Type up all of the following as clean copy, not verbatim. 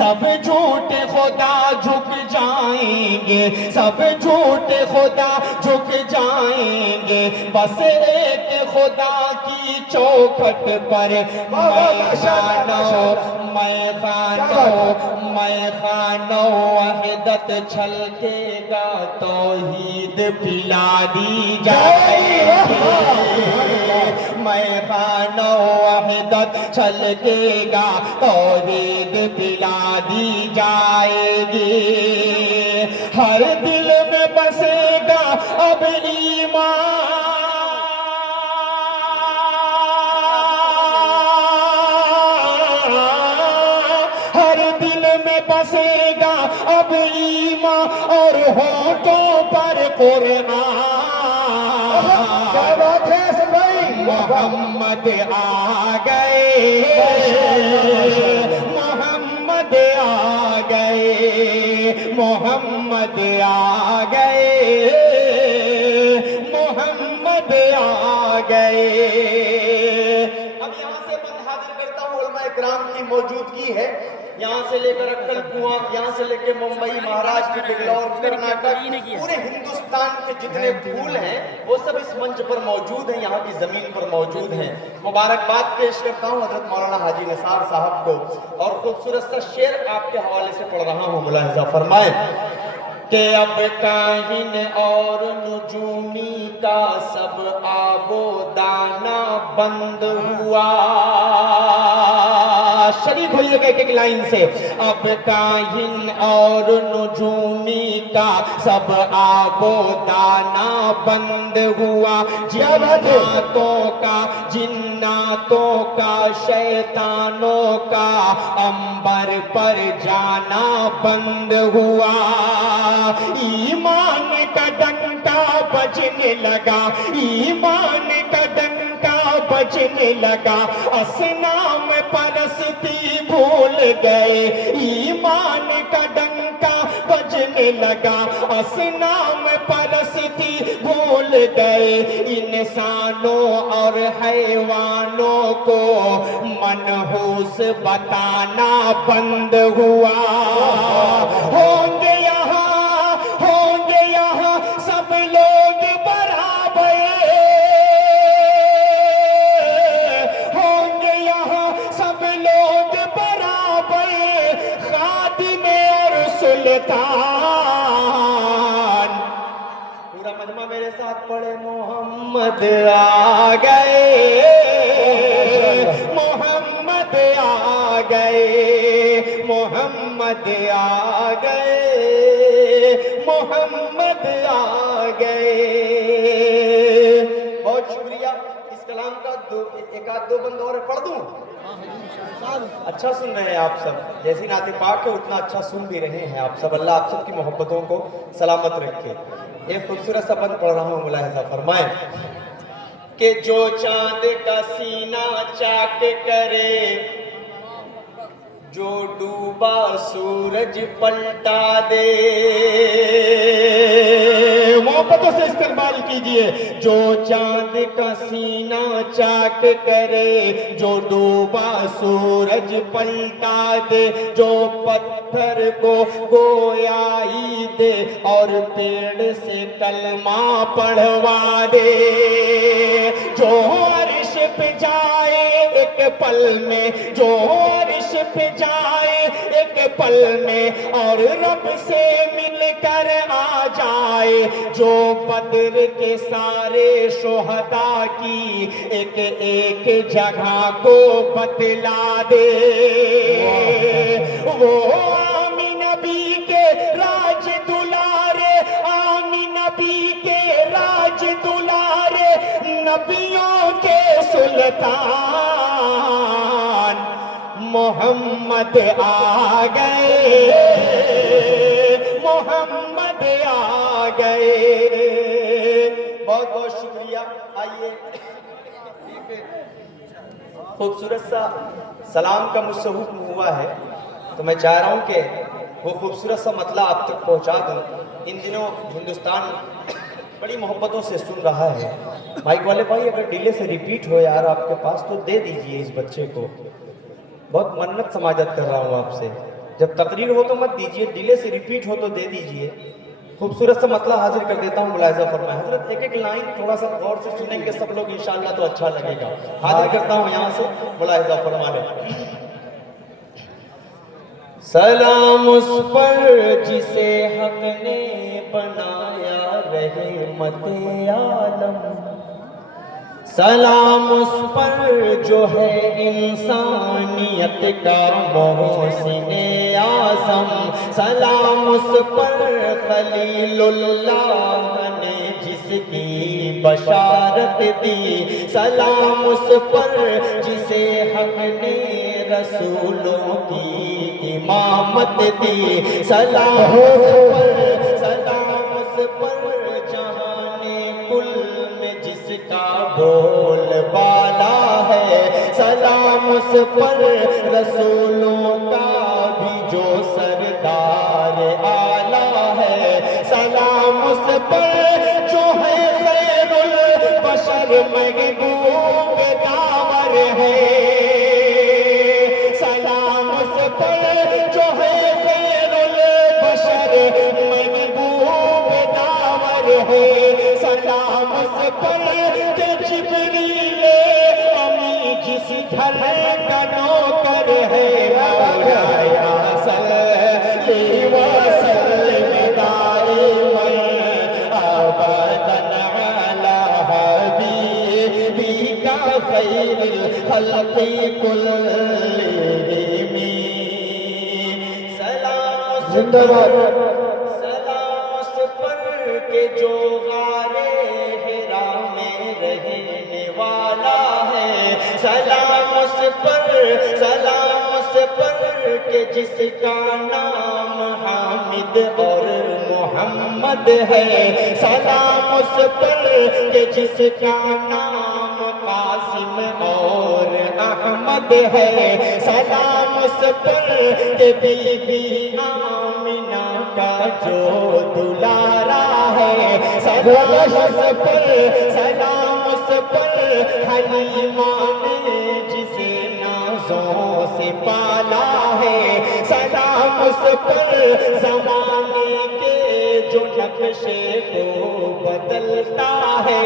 سب جھوٹے خدا جھک جائیں گے، سب جھوٹے خدا جھک جائیں گے، بس ایک خدا کی چوکھٹ پر میں خانو وحدت چھلکے گا، توحید پلا دی جائے گی، میں خانو وحدت چھلکے گا، توحید پلا دی جائے گی، ہر دل میں بسے گا اب ایمان، بسے گا اب ایمان اور ہونٹوں پر قرآن، کیا بات ہے حسن بھائی، محمد آ گئے، محمد آ گئے، محمد آ گئے، محمد آ گئے۔ اب یہاں سے میں حاضر کرتا ہوں علماء اکرام کی موجودگی ہے، یہاں سے لے کر اکل کنواں، یہاں سے لے کے ممبئی، مہاراشٹر، بنگلور، کرناٹک، پورے ہندوستان کے جتنے پھول ہیں وہ سب اس منچ پر موجود ہیں، یہاں کی زمین پر موجود ہیں۔ مبارکباد پیش کرتا ہوں حضرت مولانا حاجی نثار صاحب کو، اور خوبصورت سا شعر آپ کے حوالے سے پڑھ رہا ہوں، ملاحظہ فرمائیں کہ اب کاہن اور نجومی کا سب آب و دانہ بند ہوا، شریک ہوئیے گا ایک لائن سے، اب کاہن اور نجومی کا سب آب و دانہ بند ہوا، جناتوں کا شیطانوں کا عنبر پر جانا بند ہوا، ایمان کا ڈنکا بجنے لگا، ایمان کا ڈنکا بجنے لگا، اصنام پرستی بھول گئے، ایمان کا ڈنکا بجنے لگا، اصنام پرستی بھول گئے، انسانوں اور حیوانوں کو منحوس بتانا بند ہوا، ہوں گے یہاں سب لوگ برابر، ہوں گے یہاں سب لوگ برابر، خادم اور سلطان، پورا مجمع میرے ساتھ پڑھے، محمد آ گئے، محمد آ گئے، محمد آ گئے، محمد آ گئے۔ بہت شکریہ، اس کلام کا ایک آدھ دو بند اور پڑھ دوں؟ اچھا سن رہے ہیں آپ سب، جیسی نعت پاک ہے اتنا اچھا سن بھی رہے ہیں آپ سب، اللہ آپ سب کی محبتوں کو سلامت رکھے۔ ایک خوبصورت سا بند پڑھ رہا ہوں، ملاحظہ فرمائیں کہ جو چاند کا سینہ چاک کرے، جو ڈوبا سورج پلٹا دے، محبتوں سے استقبال کیجئے، جو چاند کا سینہ چاک کرے، جو ڈوبا سورج پلٹا دے، جو پتھر کو گویائی دے اور پیڑ سے کلمہ پڑھوا دے، جو عرش پہ جائے ایک پل میں، جو عرش پہ جائے ایک پل میں اور رب سے مل کر آ جائے، جو بدر کے سارے شہداء کی ایک ایک جگہ کو بتلا دے، وہ آمین نبی کے راج دلارے، آمین نبی کے راج دلارے، نبیوں کے سلطان، محمد آ گئے، محمد آ گئے۔ بہت بہت شکریہ۔ آئیے خوبصورت سا سلام کا مجھ سے حکم ہوا ہے، تو میں چاہ رہا ہوں کہ وہ خوبصورت سا مطلع آپ تک پہنچا دوں۔ ان دنوں ہندوستان بڑی محبتوں سے سن رہا ہے، مائک والے بھائی اگر ڈیلے سے ریپیٹ ہو یار آپ کے پاس تو دے دیجئے اس بچے کو، بہت منت سماجت کر رہا ہوں آپ سے، جب تقریر ہو تو مت دیجیے، ڈیلے سے ریپیٹ ہو تو دے دیجیے. خوبصورت سا مطلب حاضر کر دیتا ہوں، ملاحظہ فرمائیں حضرت. ایک ایک لائن تھوڑا سا غور سے سنیں گے سب لوگ انشاءاللہ تو اچھا لگے گا. حاضر کرتا ہوں یہاں سے، ملاحظہ فرما لیں. سلام اس پر جسے حق نے بنایا رحمت عالم. سلام اس پر جو ہے انسانیت کا محسن اعظم. سلام اس پر خلیل اللہ نے جس کی بشارت دی. سلام اس پر جسے حق نے رسولوں کی امامت دی. سلام اس پر، سلام اس پر جہان کل میں جس کا بول بالا ہے. سلام اس پر رسولوں کا بھی جو سردار آلہ ہے. سلام اس پر جو ہے خیر البشر محبوب داور ہے. سلام اس پر جو ہے خیر البشر محبوب داور ہے. سلام اس پر کہ جبریل امی جس گھر کا نوکر ہے. مولایا صلی وسلم دائما ابدا علی حبیبک خیر الخلق کلہم. سلام زندہ باد. سلام اس پر کہ جو غارِ حرا میں رہنے والا ہے. سلام اس پر، سلام اس پر کہ جس کا نام حامد اور محمد ہے. سلام اس پر کہ جس کا نام قاسم اور احمد ہے. سلام اس پر کہ بی بی آمنہ کا جو دلارا ہے. سلام اس پر، سلام اس پر حلیمہ نے جسے نازوں سے پالا ہے. سلام اس پر زمانے کے جو نقشے کو بدلتا ہے.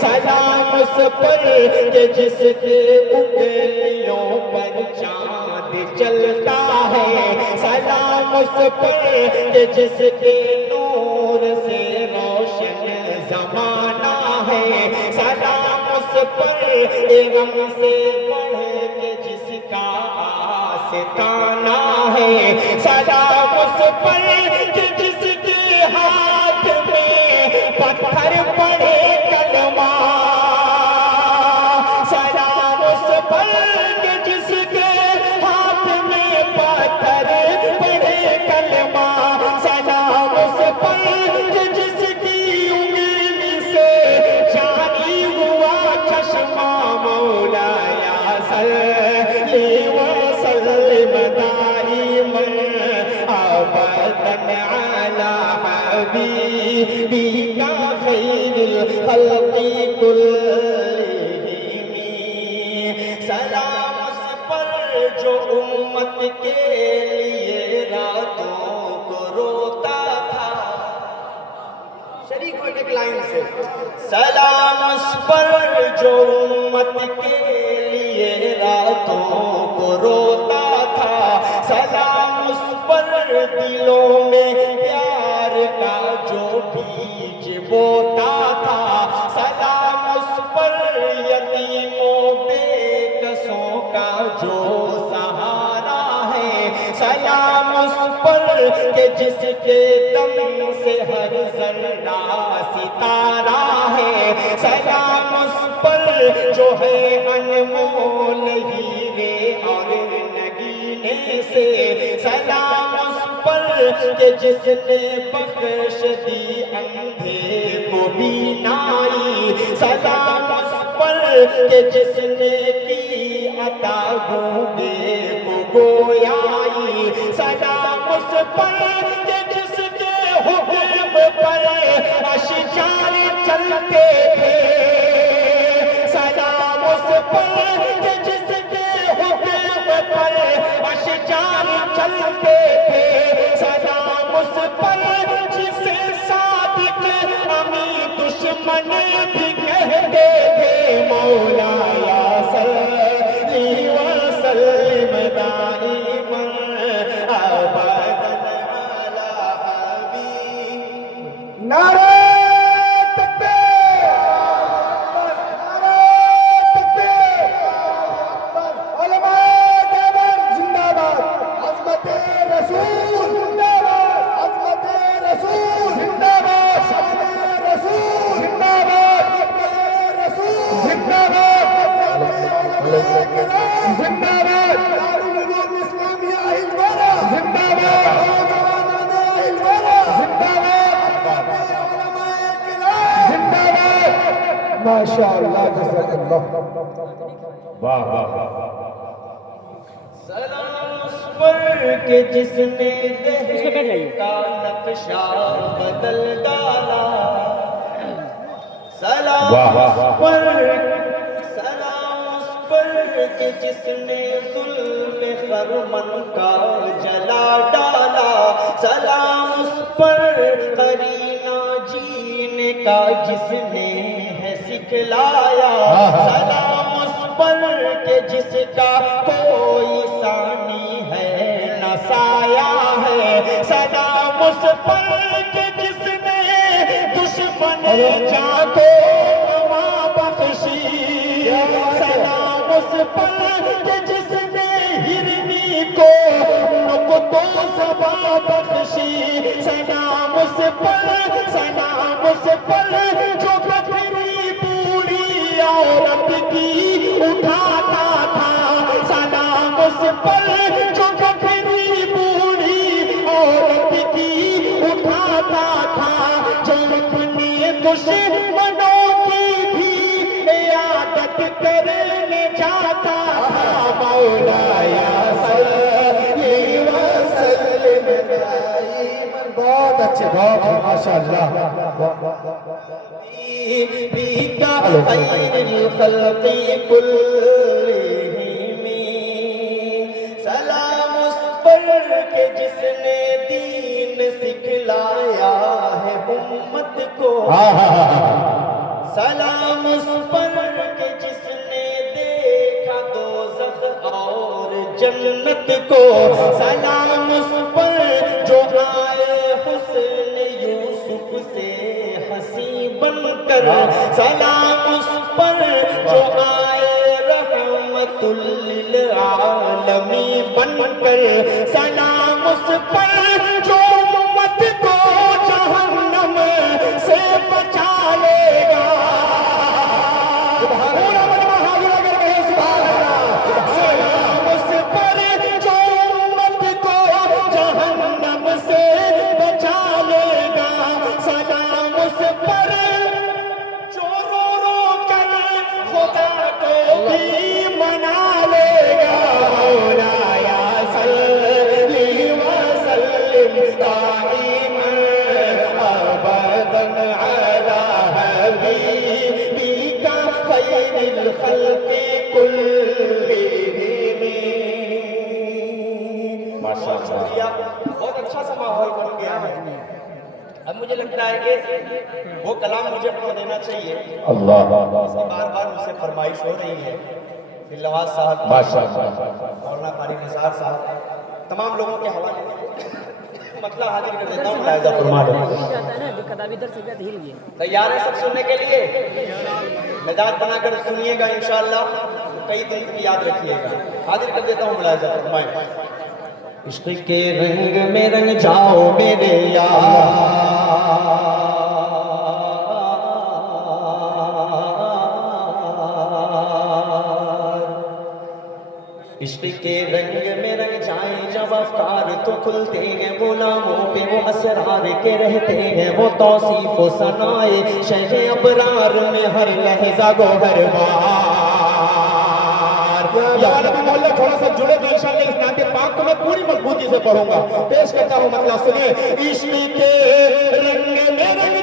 سلام اس پر کہ جس کے انگلیوں پر چاند چلتا ہے. سلام اس پر کہ جس کے نور سے روشن زمانہ ہے. سلام اس پر غم سے بڑھ کے جس کا آستانہ ہے. سلام اس پر کہ جس کے ہاتھ میں پتھر پڑے کلمہ. سلام اس پر کہ جس کے ہاتھ میں پتھر پڑے کلمہ. سلام اس پر کہ جس کی انگلی سے جاری ہوا چشمہ. مولایا صلی وسلم دائما ابدا علی حبیبک خیر الخلق کلہم. سلام اس پر جو امت کے لیے راتوں کو روتا تھا. شریک ہو ایک لائن سے. سلام اس پر جو امت کے لیے راتوں کو روتا تھا. سلام اس پر دلوں میں پیار کا جو بیج بوتا تھا. سلام اس پر یتیموں بے کسوں کا جو سہارا ہے. سلام اس پر کہ جس کے دم سے ہر ذرہ ستارہ ہے. سلام اس پر جو ہے انمول ہیرے اور نگینے سے. سلام اس پر کہ جس نے بخش دی اندھے کو بینائی. سلام اس پر کہ جس نے کی عطا گونگے کو گویائی. سلام اس پر کہ جس کے حکم پر اشجار چلتے تھے. سلام اس پر کہ جس کے حکم پر اشجار چار چلتے تھے سلام اس پر جسے صادق امی دشمن بھی کہتے تھے مولا یا صلی وسلم دائما ابدا علی حبیب نعرہ تکبیر نعرہ تکبیر علماء دیوبند زندہ باد عظمت رسول زندہ باد عظمت رسول زندہ باد شان رسول زندہ باد رسول زندہ باد زندہ باد دارالعلوم اسلامیہ ہندوارہ زندہ باد ماشاء اللہ جزاک اللہ واہ واہ واہ سلام اس پر کہ جس نے دہر کا نقشہ بدل ڈالا سلام اس پر سلام اس پر کہ جس نے ظلم خرمن کا جلا ڈالا سلام اس پر قرینہ جینے کا جس نے ہے سکھلایا سلام اس پر کہ جس کا کوئی ثانی ہے نہ سایہ ہے سلام اس پر کہ جس نے دشمن جاں کو نوا بخشی سلام اس پر کہ جس نے ہرنی کو نقطو زبا بخشی سلام اس پر جو بکری پوری عورت کی اٹھاتا تھا سلام اس پر جو بکری پوری عورت کی اٹھاتا تھا جو اپنے دشمنوں کی بھی عیادت کرنے جاتا تھا مولا یا صلی وسلم دائما بہت اچھے بہت ماشاءاللہ بِكَ خَيْرِ الْخَلْقِ كُلِّهِمْ سلام اس پر کہ جس نے دین سکھلایا ہے امت کو سلام اس پر کہ جس نے دیکھا دوزخ اور جنت کو سلام اس پر جو آئے حسن یوسف سے ہنسی بن کر سلام اس پر جو آئے رحمت للعالمین بن کر سلام اس پر جو امت کو جہنم سے بچا لے گا سلام اس پر جو امت کو جہنم سے بچا لے گا سلام اس پر جو رو رو کر خدا کو بھی منا لے گا مولا یا صلی وسلم دائما ابدا علی حبیبک خیر الخلق کلہم شکریہ بہت اچھا سا ماحول بن گیا ہے اب مجھے لگتا ہے کہ وہ کلام مجھے پڑھ دینا چاہیے اللہ اس کی بار بار مجھ سے فرمائش ہو رہی ہے دلنواز صاحب مولانا قاری نثار صاحب تمام لوگوں کے حوالے سے مسئلہ حاضر کر دیتا ہوں ملاحظہ فرما لیں تیار ہے سب سننے کے لیے مزاج بنا کر سنیے گا انشاءاللہ کئی دن تک یاد رکھیے گا حاضر کر دیتا ہوں ملاحظہ فرمائیں عشق کے رنگ میں رنگ جاؤ میرے یار عشق کے رنگ میں رنگ جائیں جب افکار تو کھلتے ہیں وہ ناموں پہ وہ اسرار کے رہتے ہیں وہ توصیف و ثنائے شہ ابرار میں ہر لحظہ گوہر بار یہ والا بھی محلہ تھوڑا سا جڑے تو انشاءاللہ اس نعت پاک کو میں پوری مضبوطی سے پڑھوں گا پیش کرتا ہوں مطلب سنیں عشق کے رنگ میں رنگ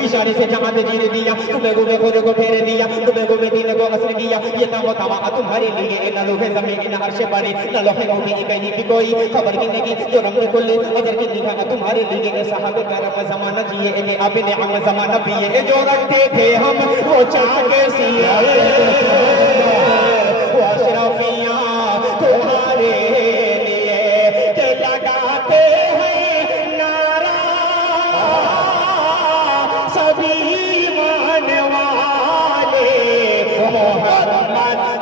اشارے سے جہاں تجیر دیا تمہیں گوے خود کو پھیر دیا تمہیں گوے دین کو اثر کیا یہ تام و تما تمہارے لیے نہ لوہے زمین نہ عرش باری نہ لوہے مومی کہیں بھی کوئی خبر کی نہیں جو رم کل اجر کی نگاہ تمہارے لیے صاحب کرم زمانہ جیے انہیں اب نعم زمانہ پیے جو رکھتے تھے ہم وہ چاہتے سیے وہ اشرفیاں تمہارے لیے کہ لگاتے ہیں نعرہ سبھی مانے والے محمد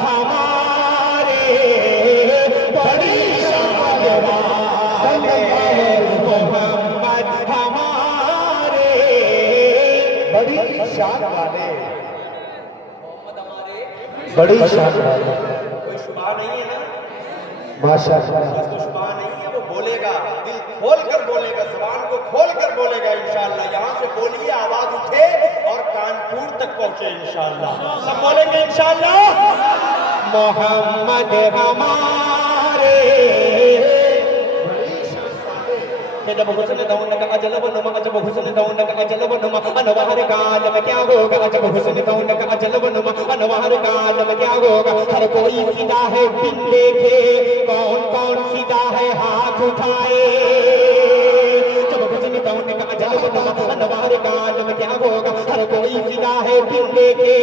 ہمارے بڑی شان والے محمد ہمارے بڑی شان والے محمد ہمارے بڑی شان والے کوئی شبہ نہیں ہے نا ماشاءاللہ جس کو شبہ نہیں ہے وہ بولے گا دل کھول کر بولے گا زبان کو کھول کر بولے گا انشاءاللہ یہاں سے بولیے آواز اٹھے اور کانپور تک پہنچے انشاءاللہ سب بولیں گے انشاءاللہ محمد ہمارے جب حسن دونک اجل ونما جب حسن دونک اجل ونما انوار کا عالم کیا ہوگا جب حسن دونک اجل ونما انوار کا عالم کیا ہوگا ہر کوئی فدا ہے بن دیکھے کون کون فدا ہے ہاتھ اٹھائے جب حسن دونک اجل ونما انوار کا عالم کیا ہوگا ہر کوئی فدا ہے بن دیکھے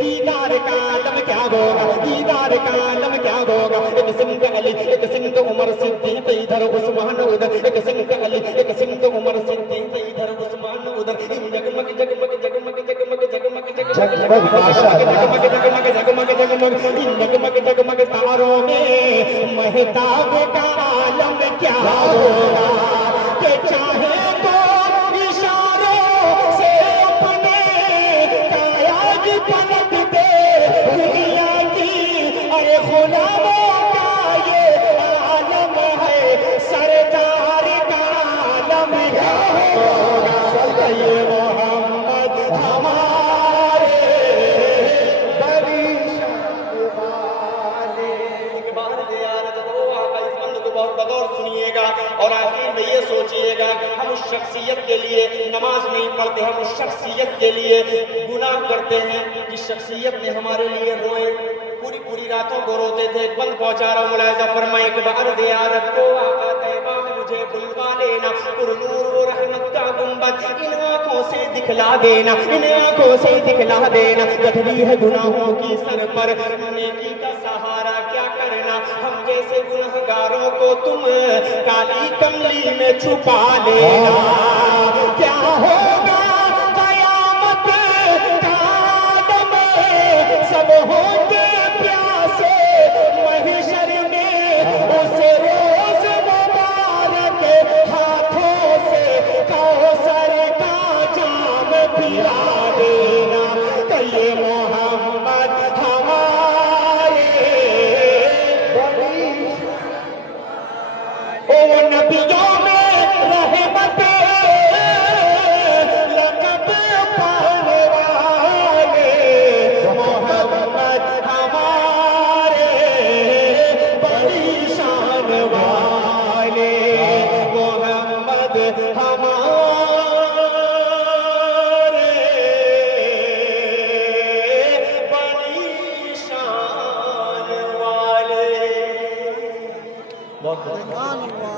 دیدار کا عالم کیا ہوگا دیدار کا عالم کیا ہوگا ایک سمت علی ایک سمت عمر صدیق ادھر عثمان ادھر ایک سمت علی ایک سمت عمر صدیق ادھر عثمان ادھر جگمگ جگمگ جگمگ جگمگ جگمگ جگمگ ماشاءاللہ جگمگ جگمگ جگمگ جگمگ جگمگ تاروں میں مہتاب کا عالم کیا ہوگا کہ چاہے تو اشاروں سے اپنے کائج پلٹ دے دنیا کی ارے غلاموں کا یہ عالم ہے سردار کا عالم کیا ہوگا یہ محمد ہمارے بڑی شان والے ایک بار زیارت ہو آقا اس بند کو بہت بغور سنیے گا اور آخر میں یہ سوچئے گا ہم اس شخصیت کے لیے نماز نہیں پڑھتے ہم اس شخصیت کے لیے گناہ کرتے ہیں جس شخصیت نے ہمارے لیے روئے پوری پوری راتوں کو روتے تھے ایک بند پہنچا رہا ہوں ملاحظہ فرمائے ایک بار زیارت کو آقا طیبہ میں مجھے بلوا لینا پر نور و رحمت کا گنبد ان آنکھوں سے دکھلا دینا ان آنکھوں سے دکھلا دینا گٹھری ہے گناہوں کی سر پر نیکی کا سہارا کیا کرنا ہم جیسے گنہگاروں کو تم کالی کملی میں چھپا لینا کیا ہوگا قیامت کا عالم سب ہوتے پیاسے محشر میں اس روز مبارک ہاتھوں سے کوثر کا جام پلا دینا کہ یہ محمد ہمارے بڑی او نبیوں میں رحمت لقب پانے والے محمد ہمارے بڑی شان والے محمد ہمارے بڑی شان والے بہت